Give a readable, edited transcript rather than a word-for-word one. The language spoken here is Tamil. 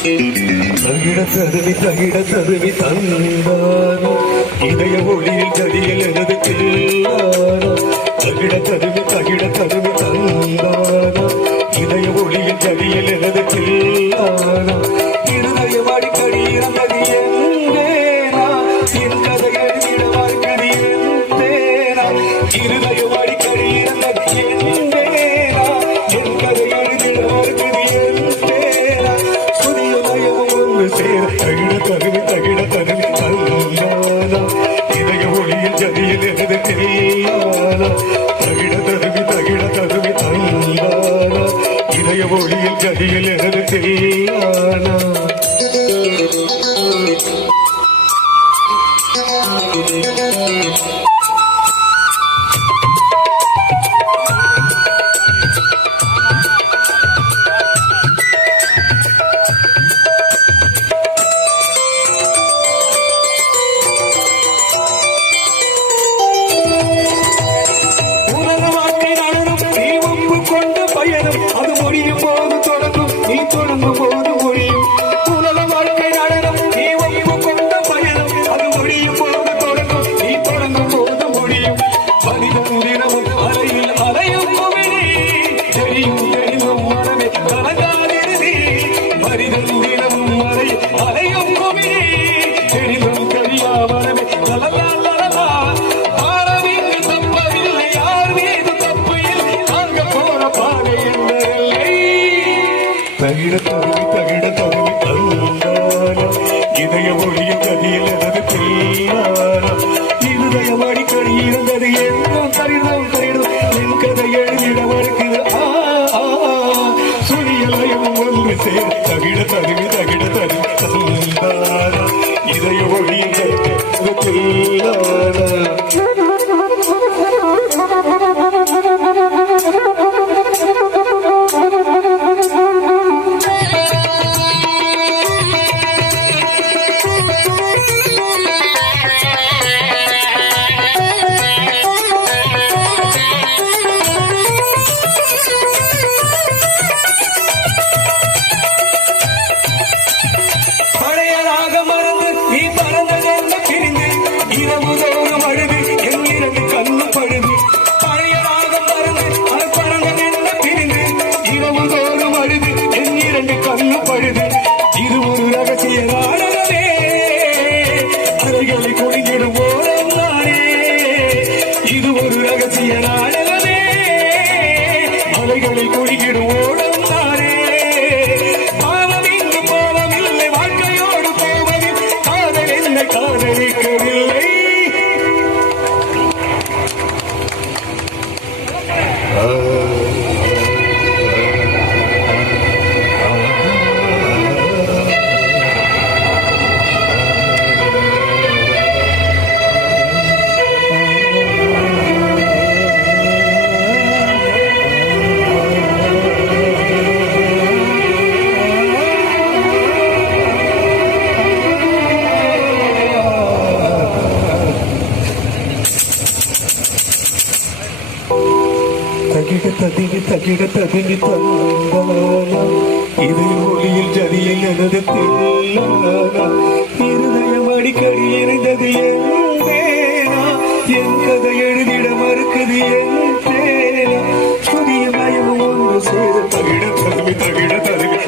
தருவி தருவி தந்தானோ இதய ஒளியில் ஜடியில் எனது கில்லானோ தருவி தருவி தந்தானோ இதய ஒளியில் ஜடியில் எனது கில்லானோ இருதய வாடிக்கடி இறந்தது என்றேனா என் கதை எழுதிட வாழ்க்கடி என்றேனா இருதய வாடிக்கடி இறந்தது என்றேனா என் கதை எழுதிட வாழ்க்கடி என்றேனா புதிய நயமும் ஒன்று சேர தருவி தருவி தந்தானா இதய ஒளியில் ஜதியில் எனது கில்லானா தருவி தந்தானா இதய ஒளியில் ஜதியில் எனது கில்லானா அது முடியும் போது தொடங்கும் நீ தொடங்கும் போது முடியும் உலக வாழ்க்கை நடனம் நீ ஒப்பு கொண்ட பயணம் அது முடியும் போது தொடங்கும் நீ தொடங்கும் போது முடியும் மனிதன் தினமும் அலையில் அலையும் குமிழி தெரியும் தெரியும் மனமே கலங்காதிருதி மனிதன் தினமும் அலையும் குமிழி தெரியும் தெரியா மனமே கலங்காலா தப்பவில்லை யார் மீது தப்பு இல்லை நாங்க போற பாதை தகிட தருவி தந்தானா இதய ஒளிய கதியில் எனது கில்லானா இருதய வாடிக்கடி இருந்தது என்னும் தரிதம் என் கதை எழுதிட வருகிறது சுழியலயம் ஒன்று சேர தகிட தருவி தந்தானா இதய ஒளிய கில்லானா இது ஒரு ரகசிய நாடகமே அறைகளை குடிஞ்சிடும் ஓரம் நானே இது ஒரு ரகசிய நாடகமே அறைகளை குடிஞ்சிடும் ஓடம் நானே பாவம் இங்கு போவதில்லை வாழ்க்கையோடு போவதில் காதல் என்னை காதலிக்கவில்லை தகிட தருவி தந்தானா இதய ஒளியில் ஜதியில் எனது கில்லானா இருதயம் அடிக்கடி எரிந்தது என்றேனா என் கதை எழுதிட மறுக்குது என்றேனா புதிய நயமும் ஒன்று சேர தகிட தருவி